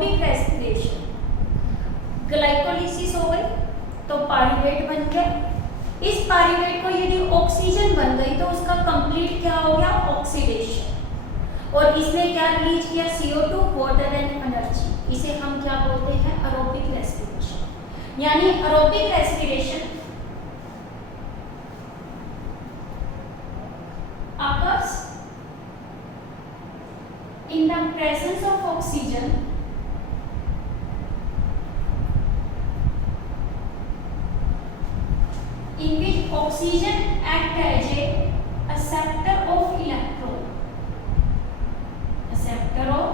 Aerobic respiration, glycolysis हो गई तो पाइरूवेट बन गया। इस पाइरूवेट को यदि ऑक्सीजन बन गई तो उसका कंप्लीट क्या हो गया, ऑक्सीडेशन, और इसने क्या रिलीज किया, CO2, वाटर एंड एनर्जी। इसे हम क्या बोलते हैं, एरोबिक रेस्पिरेशन। यानी aerobic respiration occurs in the presence of oxygen in which oxygen act as a acceptor of electron, acceptor of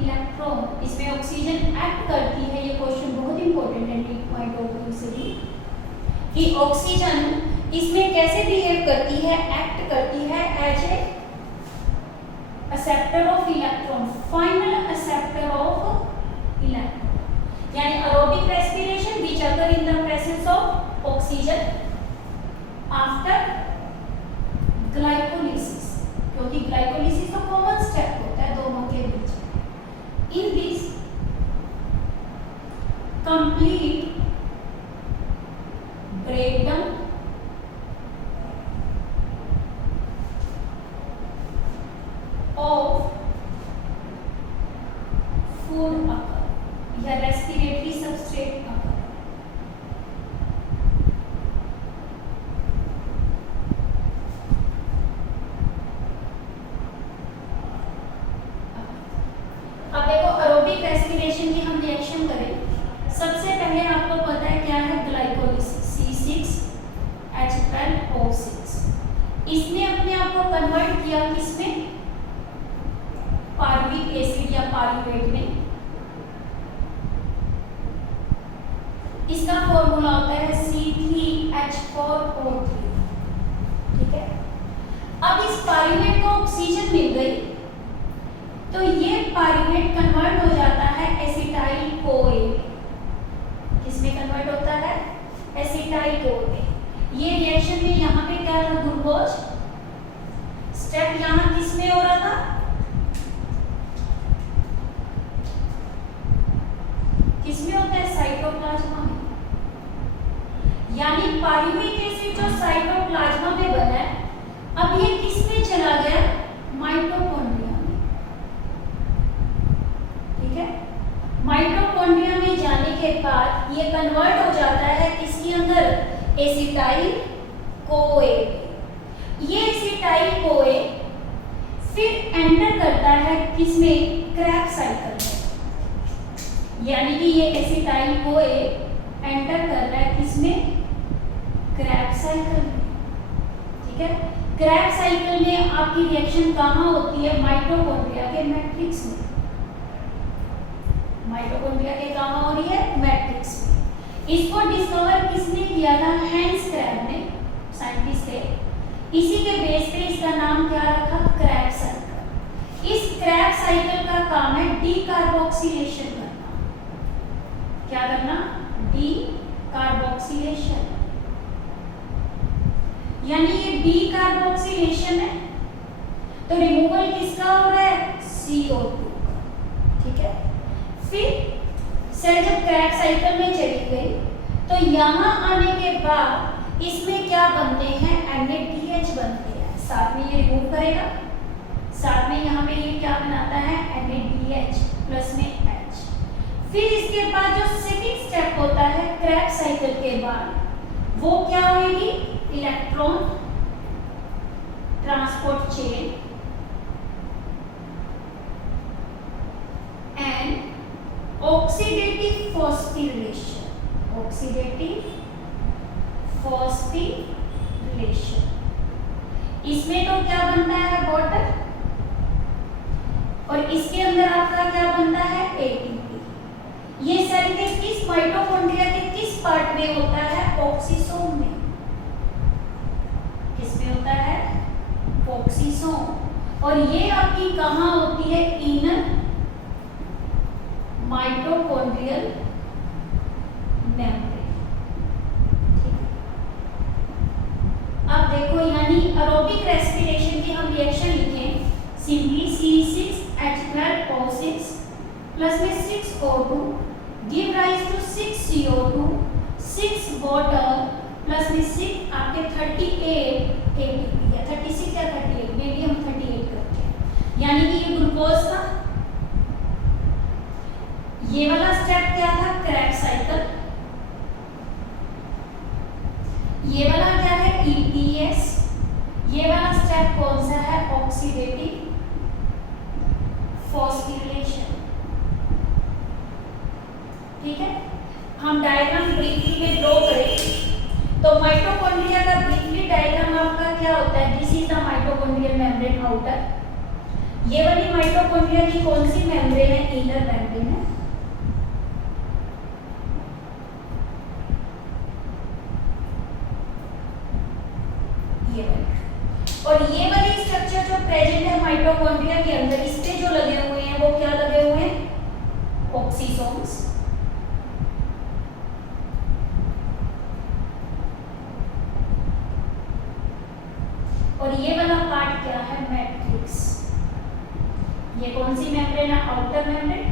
electron। इसमें ऑक्सीजन एक्ट करती है, ये क्वेश्चन बहुत इंपॉर्टेंट है नीट पॉइंट ऑफ व्यू से भी, कि ऑक्सीजन इसमें कैसे बिहेव करती है, एक्ट करती है as a acceptor of electron, final acceptor of electron। यानी aerobic respiration which occur in the presence of oxygen after glycolysis, क्योंकि glycolysis तो common step होता है दोनों के बीच में। In this complete breakdown of food occur या respiratory substrate occur। अब देखो एरोबिक रेस्पिरेशन की हम रिएक्शन करें। सबसे पहले आपको पता है क्या है, ग्लाइकोलिसिस, C6H12O6। इसने अपने आप को कन्वर्ट किया किसमें, पार्विक एसिड या पाइरूवेट में। इसका फॉर्मूला होता है C3H4O3, ठीक है। अब इस पाइरूवेट को ऑक्सीजन मिल गई तो ये पाइरूवेट कन्वर्ट हो जाता है एसिटाइल कोए। किसमें कन्वर्ट होता है, एसिटाइल कोए। ये रिएक्शन में यहाँ पे क्या था, ग्लूकोज। स्टेप यहाँ किसमें हो रहा था, किसमें होता है, साइटोप्लाज्मा में। यानी पाइरूविक एसिड जो साइटोप्लाज्मा में बना है, अब ये किसमें चला गया, माइटोकॉन्ड्रिया में, ठीक है। माइटोकॉन्ड्रिया में जाने के बाद ये कन्वर्ट हो जाता है किसके अंदर, एसिटाइल कोए। ये एसिटाइल कोए फिर एंटर करता है किसमें, क्रेब्स साइकिल में। यानी कि ये एसिटाइल कोए एंटर कर रहा है किसमें, क्रेब्स साइकिल में, ठीक है। क्रेब्स साइकिल में आपकी रिएक्शन कहाँ होती है, माइटोकॉन्ड्रिया के मैट्रिक्स में। माइटोकॉन्ड्रिया के कहाँ हो रही है, मैट्रिक्स में। इसको डिस्कवर किसने किया था, हैंस क्रैब ने, साइंटिस्ट थे। इसी के बेस पे इसका नाम क्या रखा, क्रेब्स साइकिल। इस क्रेब्स साइकिल का काम है डीकार्बोक्सिलेशन करना। क्या करना, डीकार्बोक्सिलेशन। यानी ये डीकार्बोक्सिलेशन है तो रिमूवल किसका हो रहा है, CO2 का, ठीक है। फिर सेल जब क्रेब्स साइकिल में चली गई तो यहाँ आने के बाद इसमें क्या बनते हैं, NADH बनते हैं। साथ में ये रिमूव करेगा, साथ में यहाँ पे ये क्या बनाता है, NADH प्लस में H। फिर इसके बाद जो सेकंड स्टेप होता है क्रेब्स साइकिल के बाद, वो क्या होगी, electron transport chain and oxidative phosphorylation. Oxidative phosphorylation, इसमें तो क्या बनता है, वाटर, और इसके अंदर आपका क्या बनता है, ATP। ये सेल के किस, माइटोकॉन्ड्रिया के किस पार्ट में होता है, ऑक्सीसोम में। किसमें होता है, ऑक्सीसोम। और ये आपकी कहाँ होती है, इनर माइटोकॉन्ड्रियल मेम्ब्रेन। अब देखो, यानी एरोबिक रेस्पिरेशन की हम रिएक्शन लिखें, सिंपली C6H12O6 प्लस में 6 O2 give rise to 6 CO2 6 water plus में 6 आपके 38 ATP या 36 या 38 में भी हम 38 करते हैं, यानी कि ये ग्लूकोज था। ये वाला स्टेप क्या था? Krebs cycle. ये वाला क्या है? ETS। ये वाला स्टेप कौन सा है? Oxidative phosphorylation. ठीक है, हम डायग्राम ब्रीफली में ड्रॉ करेंगे। तो माइटोकॉन्ड्रिया का ब्रीफली डायग्राम आपका क्या होता है? This is the mitochondrial membrane outer. ये वाली माइटोकॉन्ड्रिया की कौन सी मेम्ब्रेन है? इनर मेम्ब्रेन है। ये वाली, और ये वाली स्ट्रक्चर जो प्रेजेंट है माइटोकॉन्ड्रिया के अंदर, इस पे जो लगे हुए हैं वो क्या लगे हुए हैं? ऑक्सीसोम्स। और ये वाला पार्ट क्या है? मैट्रिक्स। ये कौन सी मेम्ब्रेन है? Outer membrane.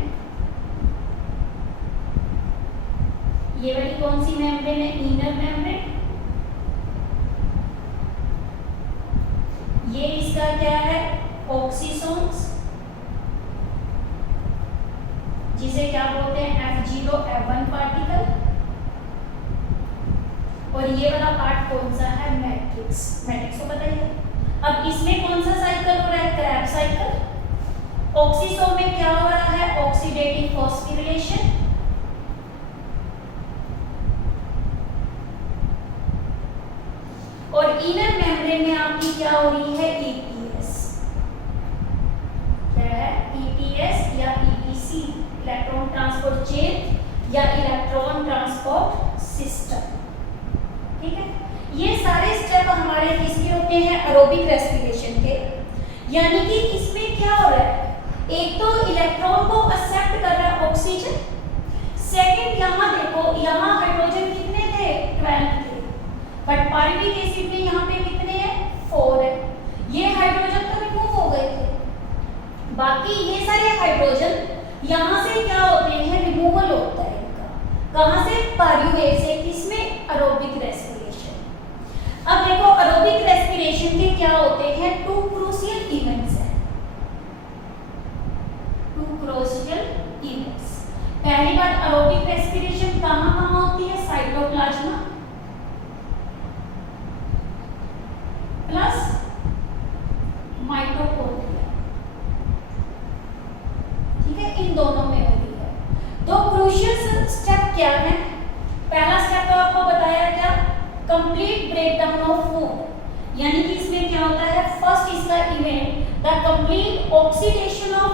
ये वाली कौन सी मेम्ब्रेन है? Inner membrane. ये इसका क्या है? ऑक्सीसोम्स, जिसे क्या बोलते हैं? F0 F1 particle. और ये वाला पार्ट कौन सा है? मैट्रिक्स। मैट्रिक्स को बताइए। अब इसमें कौन सा साइकिल हो रहा है? Krebs cycle. ऑक्सीसोम में क्या हो रहा है? Oxidative phosphorylation. और इनर मेम्ब्रेन में आपकी क्या हो रही है? ETS। क्या है? ETS या ETC, इलेक्ट्रॉन ट्रांसपोर्ट चेन या इलेक्ट्रॉन ट्रांसपोर्ट सिस्टम। ठीक है, ये सारे स्टेप हमारे किसके होते हैं? एरोबिक रेस्पिरेशन के। यानी कि इसमें क्या हो रहा है? एक तो इलेक्ट्रॉन को एक्सेप्ट कर रहा है ऑक्सीजन। सेकंड, यहाँ देखो, यहाँ हाइड्रोजन कितने थे? 12 थे, बट पायरुविक एसिड में यहाँ पे कितने हैं? 4 है। ये हाइड्रोजन तो रिमूव हो गए थे, बाकी ये सारे हाइड्रोजन यहाँ से क्या होते हैं? रिमूवल होता है इनका। कहाँ से? पायरुवेट से। किसमें? Aerobic respiration. अब देखो, एरोबिक रेस्पिरेशन के क्या होते हैं? 2 क्रूशियल इवेंट्स हैं। 2 क्रूशियल इवेंट्स। पहली बात, एरोबिक रेस्पिरेशन कहाँ होती है? Cytoplasm plus mitochondria. ठीक है, इन दोनों में होती है। दो क्रूशियल स्टेप क्या है? पहला स्टेप तो आपको बताया क्या? Complete breakdown of food. यानी कि इसमें क्या होता है? फर्स्ट इसका event, the complete oxidation of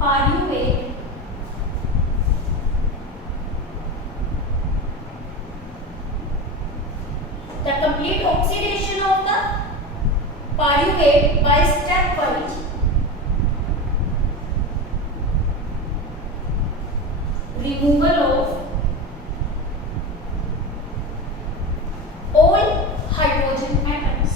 pyruvate the complete oxidation of the pyruvate by stepwise removal of all hydrogen atoms.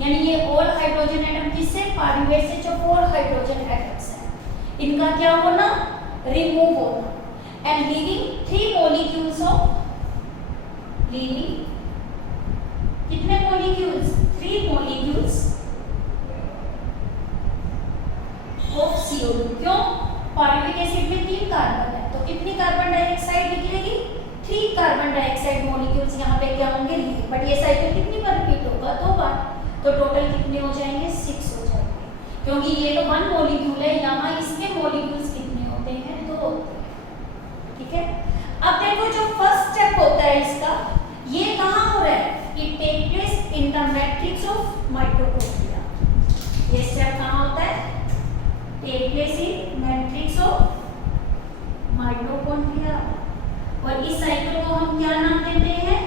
यानी ये all हाइड्रोजन एटम किससे? पायरुवेट से। जो 4 हाइड्रोजन एटम्स हैं, इनका क्या होना? रिमूव होना। and leaving 3 molecules of कितने molecules? 3 molecules of CO2। क्यों? पायरुविक एसिड में 3 कार्बन है, तो कितनी कार्बन डाइऑक्साइड निकलेगी? 3 कार्बन डाइऑक्साइड मॉलिक्यूल्स यहाँ पे क्या होंगे? लिए। बट ये साइकिल कितनी बार रिपीट होगा? 2 बार। तो टोटल कितने हो जाएंगे? 6 हो जाएंगे, क्योंकि ये तो 1 मॉलिक्यूल है। यहाँ इसके मॉलिक्यूल्स कितने होते हैं? 2 होते हैं। ठीक है, अब देखो, जो फर्स्ट स्टेप होता है इसका, ये कहाँ हो रहा है? It take place in the matrix of mitochondria. ये स्टेप कहाँ होता है? Take place in matrix of mitochondria. और इस साइकिल को हम क्या नाम देते हैं?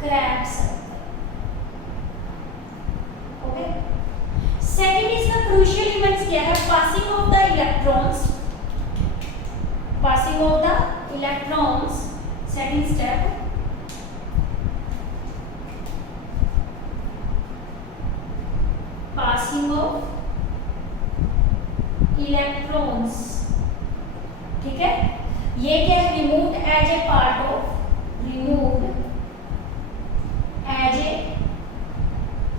Krebs cycle. ओके, सेकंड इसका क्रूशियल इवेंट्स क्या है? Passing of the electrons passing of the electrons, second step, passing of electrons, ठीक है। ये क्या है, removed as a part of, removed as a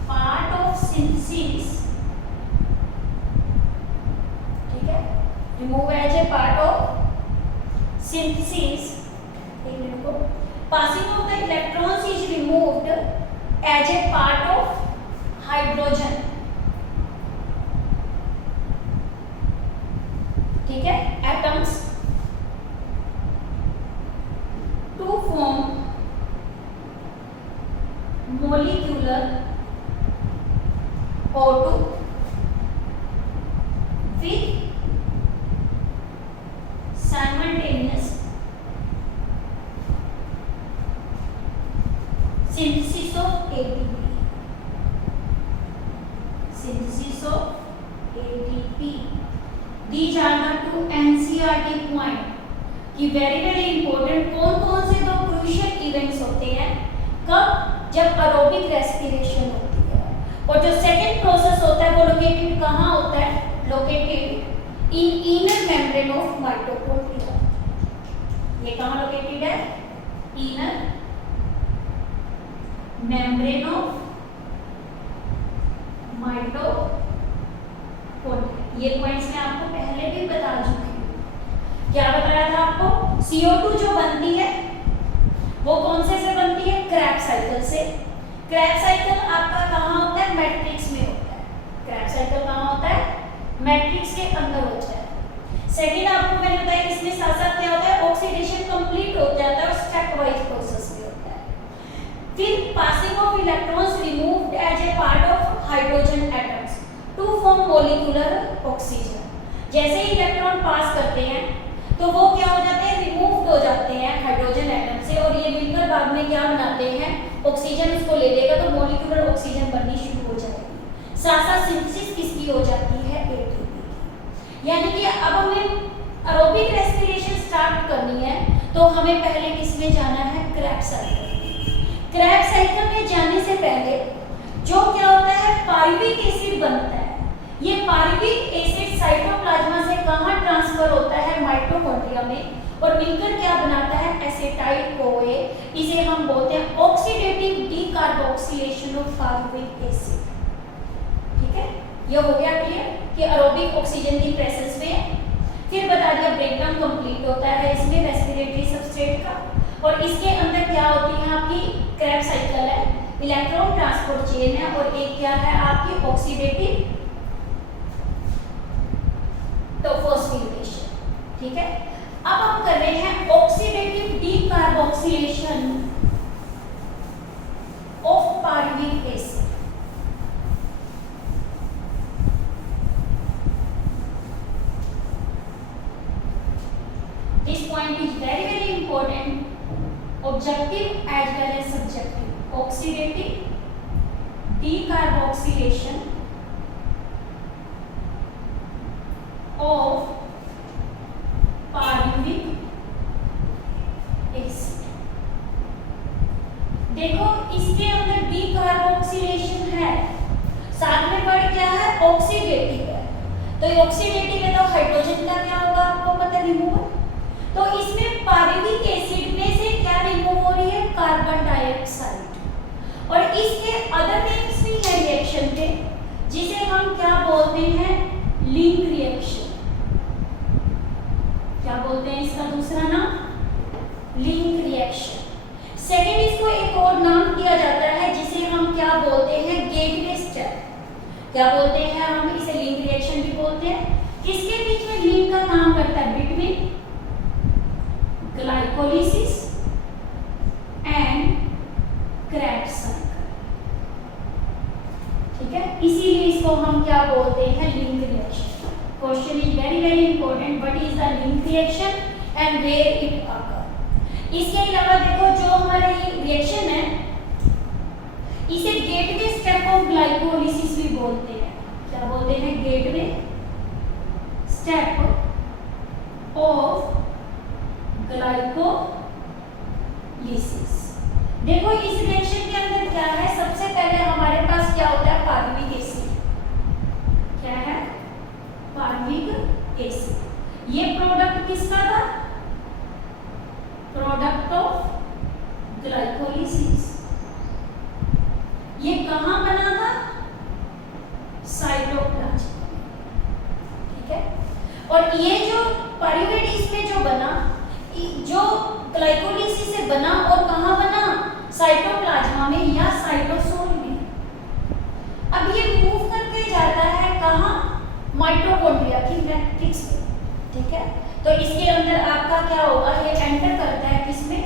part of synthesis, ठीक है, remove as a part of synthesis, एक मिनट को, passing of the electrons is removed as a part of hydrogen, ठीक है, atoms to form molecular O2 with simultaneous synthesis of ATP, synthesis of ATP. These are the two NCERT point कि very important कौन कौन से दो crucial events होते हैं कब, जब aerobic respiration होती है, और जो second process होता है वो located कहाँ होता है, located in inner membrane of mitochondria। ये कहाँ located है, inner membrane of mitochondria। ये पॉइंट्स मैं आपको पहले भी बता चुकी हूँ। क्या बताया था आपको, CO2 जो बनती है वो कौन से बनती है, क्रैब साइकिल से। क्रैब साइकिल आपका कहाँ होता है, मैट्रिक्स में होता है। क्रैब साइकिल कहाँ होता है, मैट्रिक्स के अंदर होता है। सेकेंड आपको मैंने बताया इसमें साथ साथ क्या होता है, ऑक्सीडेशन कंप्लीट हो जाता है और स्टेप वाइज प्रोसेस भी होता है। फिर passing of electrons removed as a part of hydrogen atoms to form molecular oxygen. जैसे ही इलेक्ट्रॉन पास करते हैं तो वो क्या हो जाते हैं, रिमूव्ड हो जाते हैं हाइड्रोजन एटम से, और ये मिलकर बाद में क्या बनाते हैं, ऑक्सीजन उसको ले लेगा तो मोलिकुलर ऑक्सीजन बननी शुरू हो जाएगी। साथ साथ सिंथेसिस किसकी हो जाती है, एटीपी की। यानी कि अब हमें एरोबिक रेस्पिरेशन स्टार्ट करनी है तो हमें पहले किसमें जाना है, क्रैब साइकिल। क्रैब साइकिल में जाने से पहले जो क्या होता है, पायरुविक एसिड बनता है। ये पायरुविक एसिड साइटोप्लाज्मा से कहाँ ट्रांसफर होता है, माइटोकॉन्ड्रिया में, और मिलकर क्या बनाता है, एसिटाइल कोए। इसे हम बोलते हैं oxidative decarboxylation of pyruvic acid. ठीक है, ये हो गया क्लियर कि एरोबिक ऑक्सीजन की प्रेजेंस में। फिर बता दिया ब्रेकडाउन कंप्लीट होता है इसमें रेस्पिरेटरी सबस्ट्रेट का, और इसके अंदर क्या होती है आपकी क्रैब साइकिल है, इलेक्ट्रॉन ट्रांसपोर्ट चेन है, और एक क्या है आपकी ऑक्सीडेटिव टोफोस्फोरिलेशन। ठीक है, अब हम कर रहे हैं oxidative decarboxylation of pyruvic acid. This point is very important, objective as well as subjective. Oxidative decarboxylation of pyruvic acid. देखो इसके अंदर डीकार्बोक्सिलेशन है, साथ में वर्ड क्या है, ऑक्सीडेटिव है। तो ये ऑक्सीडेटिव है तो हाइड्रोजन का क्या होगा आपको पता, रिमूवल। तो इसमें पायरुविक एसिड में से क्या रिमूव हो रही है, कार्बन डाइऑक्साइड। और इसके अदर नेम्स भी है रिएक्शन के, जिसे हम क्या बोलते हैं, लिंक रिएक्शन। क्या बोलते हैं इसका दूसरा नाम, लिंक रिएक्शन। सेकेंड इसको एक और नाम दिया जाता है जिसे हम क्या बोलते हैं, गेटवे स्टेप। क्या बोलते हैं हम इसे, लिंक रिएक्शन भी बोलते हैं। किसके बीच में लिंक का काम करता है, between glycolysis and Krebs cycle. ठीक है, इसीलिए इसको हम क्या बोलते हैं, link reaction. Question is very important, what is the link reaction and where it occur. इसके अलावा देखो जो हमारा ये रिएक्शन है इसे गेटवे स्टेप ऑफ ग्लाइकोलिसिस भी बोलते हैं। क्या बोलते हैं, गेटवे स्टेप ऑफ ग्लाइकोलिसिस। देखो इस रिएक्शन के अंदर क्या है, सबसे पहले हमारे पास क्या होता है, पार्विक एसिड। क्या है, पार्विक एसिड। ये प्रोडक्ट किसका था, प्रोडक्ट ऑफ ग्लाइकोलिसिस। ये कहां बना था, साइटोप्लाज्म। ठीक है, और ये जो पाइरुवेट इसमें जो बना, जो ग्लाइकोलिसिस से बना और कहां बना, साइटोप्लाज्मा में या साइटोसोल में। अब ये मूव करके जाता है कहां, माइटोकॉन्ड्रिया की मैट्रिक्स में। ठीक है, तो इसके अंदर आपका क्या होगा, ये एंटर करता है किसमें,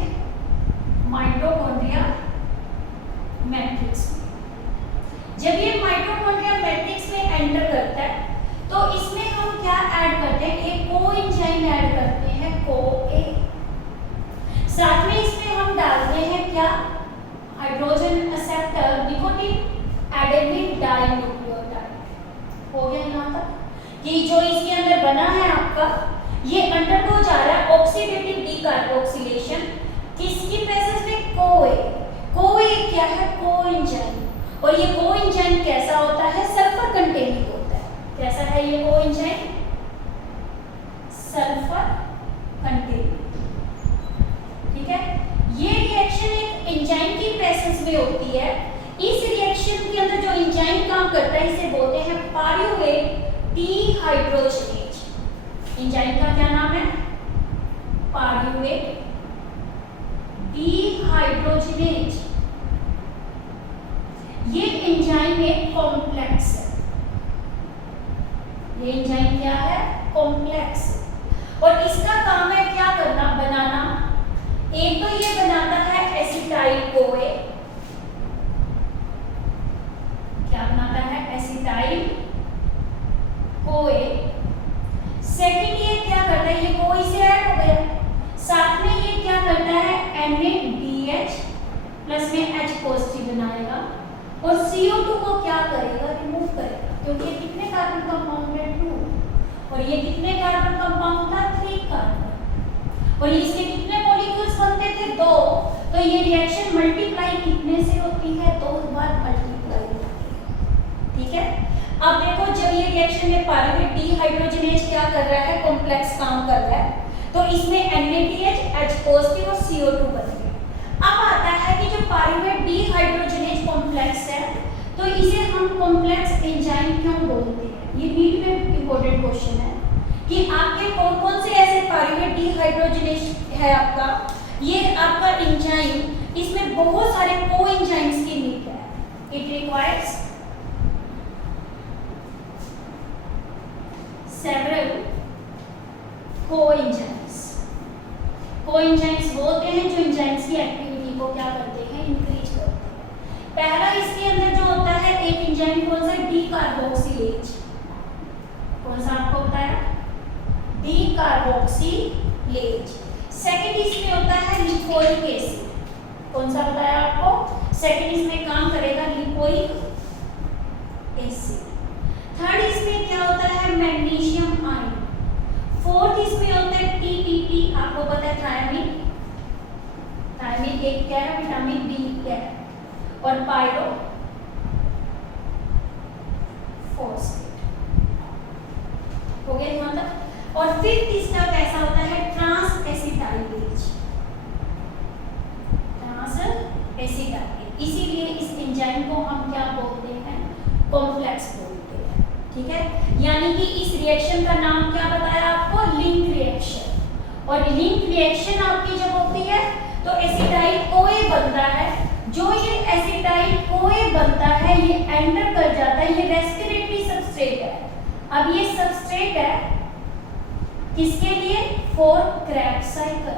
माइटोकॉन्ड्रिया मैट्रिक्स में। जब ये माइटोकॉन्ड्रिया मैट्रिक्स में एंटर करता है तो इसमें हम क्या ऐड करते हैं, एक कोएंजाइम ऐड करते हैं, कोए। साथ में इसमें हम डालते हैं क्या, hydrogen acceptor nicotine adenine dinucleotide. हो गया यहाँ तक कि जो इसके अंदर बना है आपका, ये अंडरगो जा रहा है ऑक्सीडेटिव डीकार्बोक्सिलेशन। किसकी प्रेजेंस में, कोए। कोए क्या है, कोएंजाइम। और ये कोएंजाइम कैसा होता है, सल्फर कंटेनिंग होता है। कैसा है ये कोएंजाइम, सल्फर कंटेनिंग। ठीक है, ये रिएक्शन एक एंजाइम की प्रेजेंस में होती है। इस रिएक्शन के अंदर जो एंजाइम काम करता है इसे बोलते हैं पाइरुवेट डीहाइड्रोजिनेज। एंजाइम का क्या नाम है, पाइरुवेट डीहाइड्रोजिनेज। ये एंजाइम एक कॉम्प्लेक्स है। ये एंजाइम क्या है, कॉम्प्लेक्स। और इसका काम है क्या करना, बनाना। एक तो ये बनाता है एसिटाइल कोए। क्या बनाता है, एसिटाइल कोए। सेकंड ये क्या करता है, ये कोई से ऐड हो गया, साथ में ये क्या करता है, NaDH प्लस में H पॉजिटिव बनाएगा और CO2 को क्या करेगा, रिमूव करेगा। क्योंकि ये कितने कार्बन कंपाउंड है, 2, और ये कितने कार्बन कंपाउंड था, 3 कार्बन। और इसके कितने मॉलिक्यूल्स बनते थे, 2। तो ये रिएक्शन मल्टीप्लाई कितने से होती है, 2 बार मल्टीप्लाई होती है। ठीक है, अब देखो जब ये रिएक्शन में पाइरुवेट डीहाइड्रोजिनेज क्या कर रहा है, कॉम्प्लेक्स काम कर रहा है, तो इसमें NaDH H पॉजिटिव और CO2 बन गए। अब आता है कि जो पाइरुवेट डीहाइड्रोजिनेज कॉम्प्लेक्स है, तो इसे हम कॉम्प्लेक्स एंजाइम क्यों बोलते हैं। ये नीट में इंपॉर्टेंट क्वेश्चन है कि आपके कौन कौन से ऐसे पाइरुवेट डीहाइड्रोजिनेज है आपका, ये आपका एंजाइम, इसमें बहुत सारे कोएंजाइम्स की नीड है। It requires several coenzymes. Coenzymes वो होते हैं जो एंजाइम्स की एक्टिविटी को क्या करते हैं, इंक्रीज करते हैं। पहला इसके अंदर जो होता है एक एंजाइम कौन सा, डीकार्बोक्सिलेज। कौन सा आपको बताया, डीकार्बोक्सिलेज। सेकंड इसमें होता है लिपोइक एसिड। कौन सा बताया आपको, सेकंड इसमें काम करेगा लिपोइक एसिड। थर्ड इसमें क्या होता है, मैग्नीशियम आयन। फोर्थ इसमें होता है TPP, आपको पता है थायमिन। थायमिन एक क्या है, विटामिन बी क्या है, और पायरो फॉस्फेट। हो गया मतलब। और फिफ्थ इसका कैसा होता है, ट्रांस एसिटाइलेज। ट्रांस एसिटाइलेज, इसीलिए इस एंजाइम को हम क्या बोलते हैं, कॉम्प्लेक्स बोलते हैं। ठीक है, यानी कि इस रिएक्शन का नाम क्या बताया आपको, लिंक रिएक्शन। और लिंक रिएक्शन आपकी जब होती है तो एसिटाइल कोए बनता है। जो ये एसिटाइल कोए बनता है ये एंटर कर जाता है, ये रेस्पिरेटरी सबस्ट्रेट है। अब ये सबस्ट्रेट है किसके लिए, फॉर क्रैब साइकिल।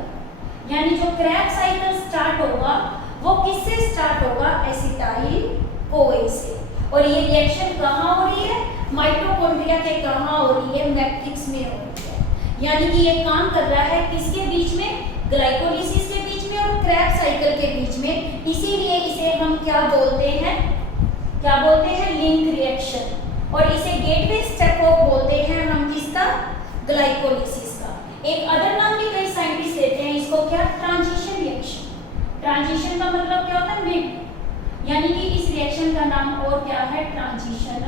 यानी जो क्रैब साइकिल स्टार्ट होगा वो किससे स्टार्ट होगा, एसिटाइल कोए से। और ये रिएक्शन कहाँ हो रही है, माइटोकॉन्ड्रिया के कहाँ हो रही है, मैट्रिक्स में हो रही है। यानी कि ये काम कर रहा है किसके बीच में, ग्लाइकोलिसिस के बीच में और क्रैब साइकिल के बीच में। इसीलिए इसे हम क्या बोलते हैं, क्या बोलते हैं, लिंक रिएक्शन। और इसे गेटवे स्टेप ऑफ बोलते हैं हम, किसका, ग्लाइकोलिसिस का। एक अदर नाम भी कई साइंटिस्ट देते हैं का मतलब क्या होता है? मिड। यानी कि इस रिएक्शन का नाम और क्या है? Transition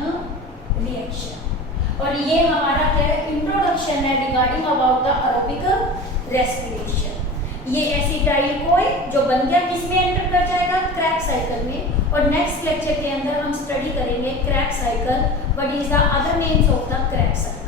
reaction. और ये हमारा क्या है? इंट्रोडक्शन है regarding about the aerobic respiration. ये एसिटाइल कोई जो बन गया किस में एंटर कर जाएगा? क्रैब साइकिल में। और नेक्स्ट लेक्चर के अंदर हम स्टडी करेंगे Krebs cycle, what is the other names of the Krebs cycle.